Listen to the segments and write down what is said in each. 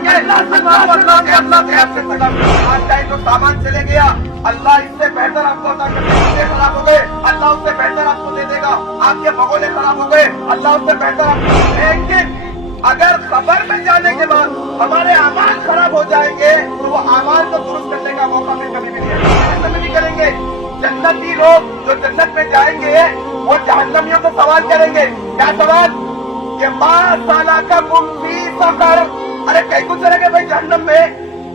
کے آج چاہے تو سامان چلے گیا اللہ اس سے بہتر آپ کو عطا کر دے گا. خراب ہو گئے اللہ اس سے بہتر آپ کو دے دے گا. آپ کے بگونے خراب ہو گئے اللہ اس سے بہتر آپ کو. لیکن اگر خبر میں جانے کے بعد ہمارے اعمال خراب ہو جائیں گے تو وہ اعمال کو درست کرنے کا موقع پھر کبھی بھی نہیں کریں گے. جنتی لوگ جو جنت میں جائیں گے وہ جہنمیوں کو سوال کریں گے. کیا سوال؟ کہ ماں سالہ کا فی سفر. ارے کئی کو چلے گئے بھائی جہنم میں.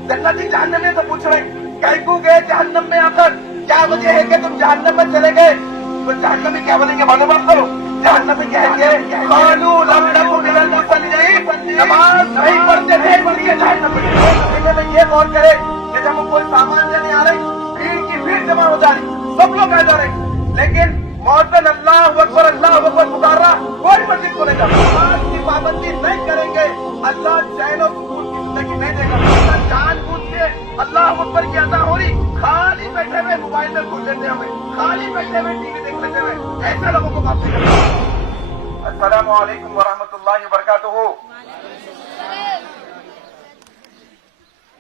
جنتی جہنم میں تو پوچھ رہے ہیں کئی کو گئے جہنم میں آ کر کیا وجہ ہے کہ تم جہنم میں چلے گئے؟ تو جہنمی کیا بولیں گے؟ معلوم آپ کرو. جہنمی کہیں گے قالوا لم نک من المصلین. نماز نہیں پڑھتے تھے اس لیے جہنم میں. یہ غور کرے کہ جب ہم کوئی سامان لینے آ رہے بھیڑ کی بھیڑ جمع ہو جا رہی سب لوگ آ جا رہے لیکن موتن اللہ اکبر پکار رہا کوئی مسجد کو نہیں جاتا. نماز کی پابندی نہیں کریں گے اللہ چین و سکون کی زندگی نہیں دے گا. جان بوجھ کے اللہ اکبر کی ادا ہو رہی خالی بیٹھے ہوئے موبائل میں گھس لیتے ہوئے خالی بیٹھے ہوئے ٹی وی دیکھ لیتے ہوئے ایسے لوگوں کو معاف نہیں کرنا. السلام علیکم ورحمۃ اللہ وبرکاتہ.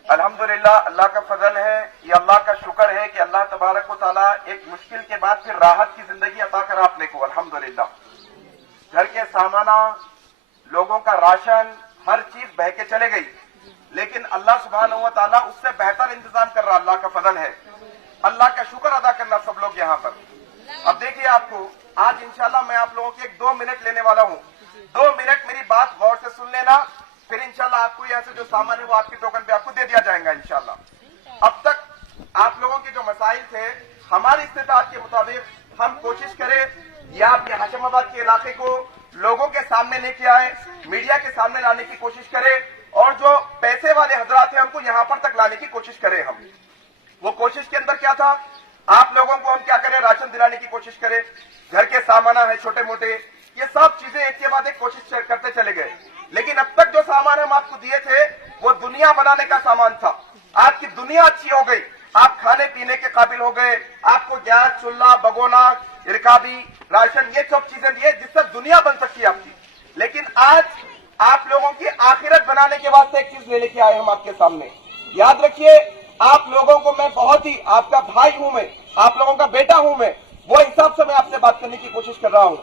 الحمدللہ اللہ کا فضل ہے یہ اللہ کا شکر ہے کہ اللہ تبارک و تعالیٰ ایک مشکل کے بعد پھر راحت کی زندگی عطا کرا اپنے کو. الحمدللہ گھر کے سامانہ لوگوں کا راشن ہر چیز بہ کے چلے گئی لیکن اللہ سبحانہ و تعالیٰ اس سے بہتر انتظام کر رہا. اللہ کا فضل ہے. اللہ کا شکر ادا کرنا سب لوگ یہاں پر. اب دیکھیے آپ کو آج انشاءاللہ میں آپ لوگوں کے 2 منٹ لینے والا ہوں. 2 منٹ میری بات غور سے سن لینا پھر انشاءاللہ آپ کو یہاں سے جو سامان ہے وہ آپ کے ٹوکن پہ آپ کو دے دیا جائے گا انشاءاللہ. اب تک آپ لوگوں کے جو مسائل تھے ہماری استطاعت کے مطابق ہم کوشش کریں یا اپنے ہاشم آباد کے علاقے کو لوگوں کے سامنے لے کے آئے میڈیا کے سامنے لانے کی کوشش کریں اور جو پیسے والے حضرات ہیں ہم کو یہاں پر تک لانے کی کوشش کریں. ہم وہ کوشش کے اندر کیا تھا آپ لوگوں کو ہم کیا کریں راشن دلانے کی کوشش کریں. گھر کے سامانہ ہے چھوٹے موٹے یہ سب چیزیں ایک کے بعد ایک کوشش کرتے چلے گئے لیکن اب تک جو سامان ہم آپ کو دیے تھے وہ دنیا بنانے کا سامان تھا. آپ کی دنیا اچھی ہو گئی آپ کھانے پینے کے قابل ہو گئے. آپ کو گیس چولہا بگونا رکابی راشن یہ سب چیزیں دیے جس سے دنیا بن سکتی ہے آپ کی. لیکن آج آپ لوگوں کی آخرت بنانے کے واسطے ایک چیز لے کے آئے ہم آپ کے سامنے. یاد رکھیے آپ لوگوں کو میں بہت ہی آپ کا بھائی ہوں میں آپ لوگوں کا بیٹا ہوں میں وہ حساب سے میں آپ سے بات کرنے کی کوشش کر رہا ہوں.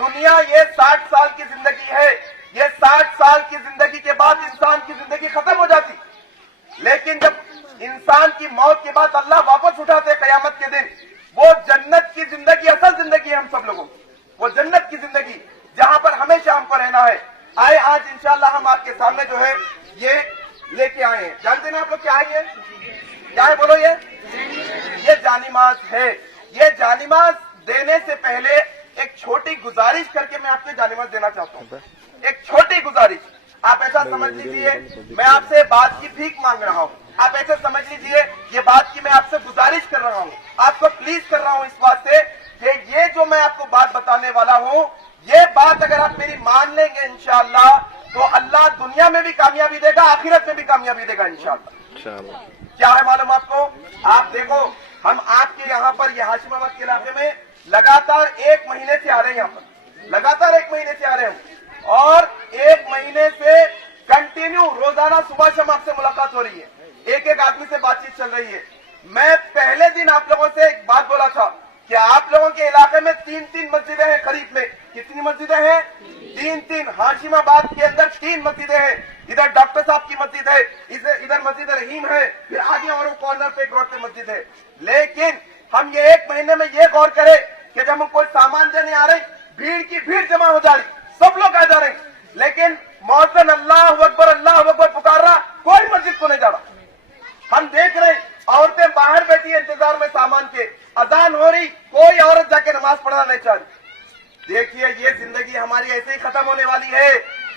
دنیا یہ 60 سال کی زندگی ہے. یہ 60 سال کی زندگی کے بعد انسان کی زندگی ختم ہو جاتی لیکن جب انسان کی موت کے بعد اللہ واپس اٹھاتے قیامت کے دن وہ جنت کی زندگی اصل زندگی ہے ہم سب لوگوں کی. وہ جنت کی زندگی جہاں پر ہمیشہ ہم کو رہنا ہے. آئے آج انشاءاللہ ہم آپ کے سامنے جو ہے یہ لے کے آئے ہیں. جانتے ہیں آپ لوگ کیا ہے یہ کیا ہے بولو یہ جانماز ہے. یہ جانماز دینے سے پہلے ایک چھوٹی گزارش کر کے میں آپ سے جانماز دینا چاہتا ہوں. ایک چھوٹی گزارش آپ ایسا سمجھ لیجیے میں آپ سے بات کی بھیک مانگ رہا ہوں. آپ ایسے سمجھ لیجیے یہ بات کی میں آپ سے گزارش کر رہا ہوں آپ کو پلیز کر رہا ہوں اس بات سے کہ یہ جو میں آپ کو بات بتانے والا ہوں یہ بات اگر آپ میری مان لیں گے انشاءاللہ تو اللہ دنیا میں بھی کامیابی دے گا آخرت میں بھی کامیابی دے گا انشاءاللہ. کیا ہے معلوم آپ کو؟ آپ دیکھو ہم آپ کے یہاں پر یہ ہاشم آباد کے علاقے میں لگاتار 1 مہینے سے آ رہے ہیں. یہاں پر لگاتار 1 مہینے سے آ رہے ہیں اور 1 مہینے سے کنٹینیو روزانہ صبح شام آپ سے ملاقات ہو رہی ہے. ایک آدمی سے بات چیت چل رہی ہے. میں پہلے دن آپ لوگوں سے ایک بات بولا تھا کہ آپ لوگوں کے علاقے میں 3 مسجدیں ہیں قریب میں. کتنی مسجدیں ہیں؟ 3. ہاشم آباد کے اندر 3 مسجدیں ہیں. ادھر ڈاکٹر صاحب کی مسجد ہے ادھر مسجد رحیم ہے پھر آگے اور کارنر پہ ایک روڈ پہ مسجد ہے. لیکن ہم یہ 1 مہینے میں یہ غور کریں کہ جب ہم کوئی سامان دینے آ رہے بھیڑ کی بھیڑ جمع ہو جا رہی سب لوگ آ جا رہے لیکن موزن اللہ اکبر پکار رہا کوئی مسجد کو نہیں جا رہا. ہم دیکھ رہے عورتیں باہر بیٹھی ہیں انتظار میں سامان کے. اذان ہو رہی کوئی عورت جا کے نماز پڑھنا نہیں چاہ رہی. دیکھیے یہ زندگی ہماری ایسے ہی ختم ہونے والی ہے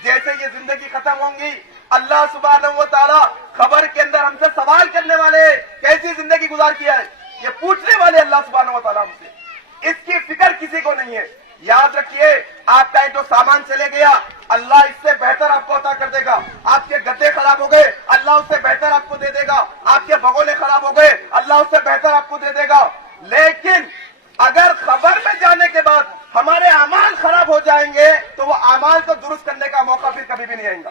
جیسے یہ زندگی ختم ہوں گی اللہ سبحانہ و تعالیٰ خبر کے اندر ہم سے سوال کرنے والے کیسی زندگی گزار کیا ہے یہ پوچھنے والے اللہ سبحانہ و تعالیٰ ہم سے. اس کی فکر کسی کو نہیں ہے. یاد رکھیے آپ کا جو سامان چلے گیا اللہ اس سے بہتر آپ کو عطا کر دے گا. آپ کے گدے خراب ہو گئے اللہ اس سے بہتر آپ کو دے دے گا. آپ کے بگونے خراب ہو گئے اللہ اس سے بہتر آپ کو دے دے گا. لیکن اگر خبر میں جانے کے بعد ہمارے اعمال خراب ہو جائیں گے تو وہ اعمال کو درست کرنے کا موقع پھر کبھی بھی نہیں آئے گا.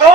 2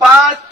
5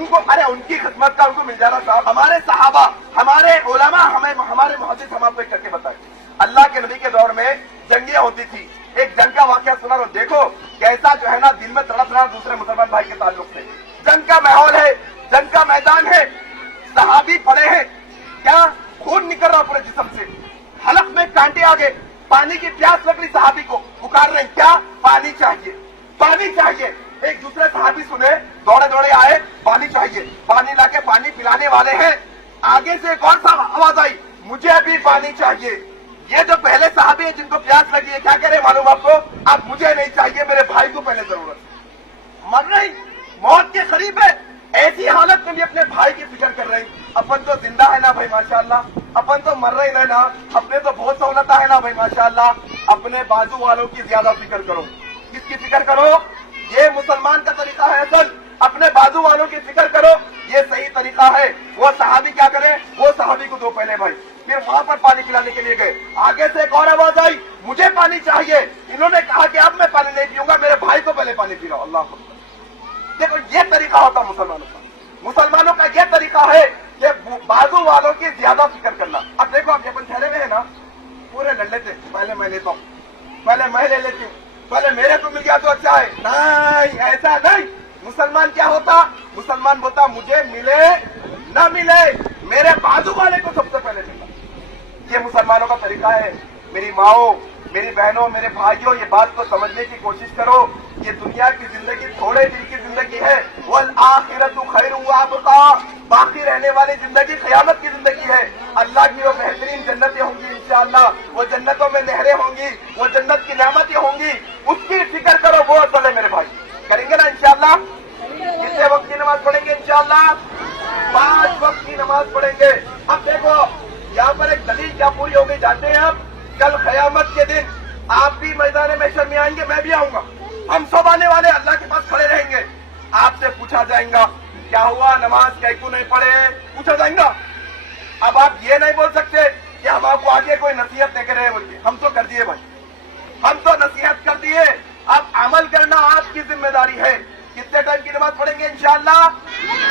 ان کو ارے ان کی خدمت کا ان کو مل جانا صاحب. ہمارے صحابہ ہمارے علماء ہمارے محدث ہم آپ کو ایک کر کے بتائیں. اللہ کے نبی کے دور میں جنگیں ہوتی تھی. ایک جنگ کا واقعہ سنا رہا ہوں, دیکھو کیسا جو ہے نا دل میں تڑپ رہا دوسرے مسلمان بھائی کے تعلق سے. جنگ کا ماحول ہے, جنگ کا میدان ہے, صحابی پڑے ہیں, کیا خون نکل رہا پورے جسم سے, حلق میں کانٹے آ گئے, پانی کی پیاس لگ رہی صحابی کو, پکار رہے ہیں کیا پانی چاہیے پانی چاہیے. ایک دوسرے صحابی سنے دوڑے دوڑے آئے, پانی چاہیے. پانی لا کے پانی پلانے والے ہیں, آگے سے کون سا آواز آئی, مجھے بھی پانی چاہیے. یہ جو پہلے صحابی ہیں جن کو پیاس لگی ہے کیا کہہ رہے معلوم آپ کو, اب مجھے نہیں چاہیے, میرے بھائی کو پہلے ضرورت ہے. مر رہی موت کے قریب ہے, ایسی حالت میں بھی اپنے بھائی کی فکر کر رہی. اپن تو زندہ ہے نا بھائی ماشاءاللہ, اپن تو مر رہے نا, اپنے تو بہت سہولت ہے نا بھائی ماشاءاللہ. اپنے بازو والوں کی زیادہ فکر کرو. کس کی فکر کرو؟ یہ مسلمان کا طریقہ ہے اصل. اپنے بازو والوں کی فکر کرو, یہ صحیح طریقہ ہے. وہ صحابی کیا کرے, وہ صحابی کو دو پہلے بھائی, پھر وہاں پر پانی پلانے کے لیے گئے. آگے سے ایک اور آواز آئی, مجھے پانی چاہیے. انہوں نے کہا کہ اب میں پانی نہیں پیوں گا, میرے بھائی کو پہلے پانی پلاؤ. اللہ اکبر. دیکھو یہ طریقہ ہوتا مسلمانوں کا. مسلمانوں کا یہ طریقہ ہے کہ بازو والوں کی زیادہ فکر کرنا. اب دیکھو اب اپن ٹھہرے ہوئے ہیں نا, پورے لڑ لیتے, پہلے میں لیتا ہوں, پہلے میں لے لیتی ہوں, پہلے میرے کو مل گیا تو اچھا ہے. نہیں, ایسا نہیں. مسلمان کیا ہوتا, مسلمان بولتا مجھے ملے نہ ملے, میرے بازو والے کو سب سے پہلے ملنا. یہ مسلمانوں کا طریقہ ہے. میری ماؤں, میری بہنوں, میرے بھائیوں, یہ بات کو سمجھنے کی کوشش کرو. یہ دنیا کی زندگی تھوڑے دن کی زندگی ہے. والآخرۃ خیر وابقیٰ, باقی رہنے والی زندگی قیامت کی زندگی ہے. اللہ کی وہ بہترین جنتیں ہوں گی انشاءاللہ, وہ جنتوں میں نہریں ہوں گی, وہ جنت کی نعمتیں ہوں گی, اس کی فکر کرو. وہ اصل ہے میرے بھائی. کریں گے نا انشاءاللہ. کتنے وقت کی نماز پڑھیں گے انشاءاللہ؟ 5 وقت کی نماز پڑھیں گے. اب دیکھو یہاں پر ایک دلیل کیا پوری ہو گئی جانتے ہیں آپ؟ کل قیامت کے دن آپ بھی میدان محشر میں آئیں گے, میں بھی آؤں گا. ہم سب آنے والے اللہ کے پاس کھڑے رہیں گے. آپ سے پوچھا جائیں گا کیا ہوا, نماز کیوں نہیں پڑھے, پوچھا جائیں گا. اب آپ یہ نہیں بول سکتے کہ ہم آپ کو آگے کوئی نصیحت نہیں کر رہے بول کے. ہم تو کر دیے بھائی, ہم تو نصیحت کر دیے. اب عمل کرنا آپ کی ذمہ داری ہے. کتنے ٹائم کی نماز پڑھیں گے انشاءاللہ؟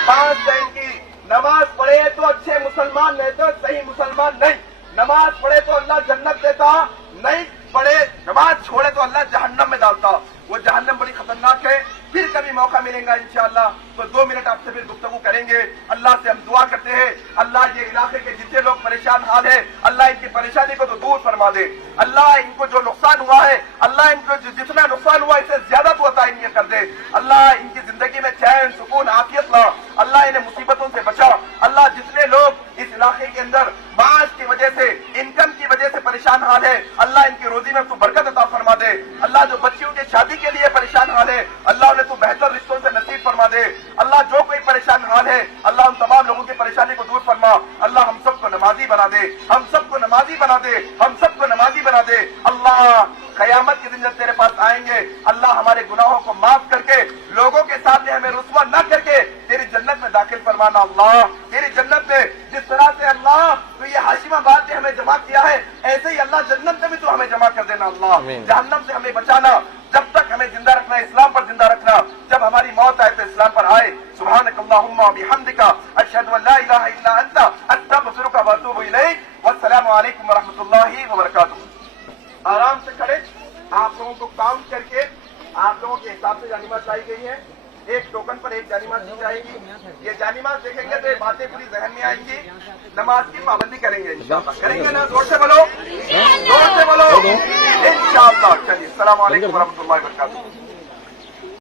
5 ٹائم کی نماز پڑھے تو اچھے مسلمان, نہیں تو صحیح مسلمان نہیں. نماز پڑھے تو اللہ جنت دیتا, نہیں پڑھے نماز چھوڑے تو اللہ جہنم میں ڈالتا. وہ جہنم بڑی خطرناک ہے. پھر کبھی موقع ملے گا انشاءاللہ تو 2 منٹ آپ سے پھر گفتگو کریں گے. اللہ سے ہم دعا کرتے ہیں, اللہ یہ علاقے کے جتنے لوگ پریشان حال ہیں, اللہ ان کی پریشانی کو تو دور فرما دے. اللہ ان کو جو نقصان ہوا ہے, اللہ ان کو جتنا نقصان ہوا اس سے زیادہ تو عطا انہیں کر دے. اللہ ان کی زندگی میں چین, سکون, عافیت لا. اللہ انہیں مصیبتوں سے بچا. اللہ جتنے لوگ اس علاقے کے اندر معاش کی وجہ سے, انکم کی وجہ سے پریشان حال ہے, اللہ ان کی روزی میں تو برکت عطا فرما دے. اللہ جو بچیوں کی شادی کے لیے پریشان حال ہے, اللہ انہیں تو بہتر رشتوں سے نصیب فرما دے. اللہ جو کوئی پریشان حال ہے, اللہ ان تمام لوگوں کی پریشانی کو دور فرما. اللہ ہم سب کو نمازی بنا دے, ہم سب کو نمازی بنا دے, ہم سب کو نمازی بنا دے. اللہ قیامت کے دن جب تیرے پاس آئیں گے, اللہ ہمارے گناہوں کو معاف کر کے, لوگوں کے سامنے ہمیں رسوا نہ کر کے تیری جنت میں داخل فرمانا. اللہ تیری جنت میں جس طرح سے اللہ تو یہ ہاشم آباد میں ہمیں جمع کیا ہے, ایسے ہی اللہ جنت میں بھی تو ہمیں جمع کر دینا. اللہ جہنم سے ہمیں بچانا, جب تک ہمیں زندہ رکھنا ہے اسلام پر زندہ رکھنا. جب ہماری موت آئے تو اسلام پر آئے. سبحانک اللہم و بحمدک, اشہد ان لا الہ الا انت, استغفرک و اتوب الیک. والسلام علیکم ورحمۃ اللہ وبرکاتہ. آرام سے کھڑے, آپ لوگوں کو کاؤنٹ کر کے آپ لوگوں کے حساب سے جانماز لائی گئی ہے. ایک ٹوکن پر ایک جانماز دی جائے گی. یہ جانماز دیکھیں گے تو یہ باتیں پوری ذہن میں آئیں گی. نماز کی پابندی کریں گے انشاءاللہ. کریں گے نا؟ زور سے بولو, زور سے بولو انشاءاللہ. چلیے, السلام علیکم ورحمۃ اللہ وبرکاتہ.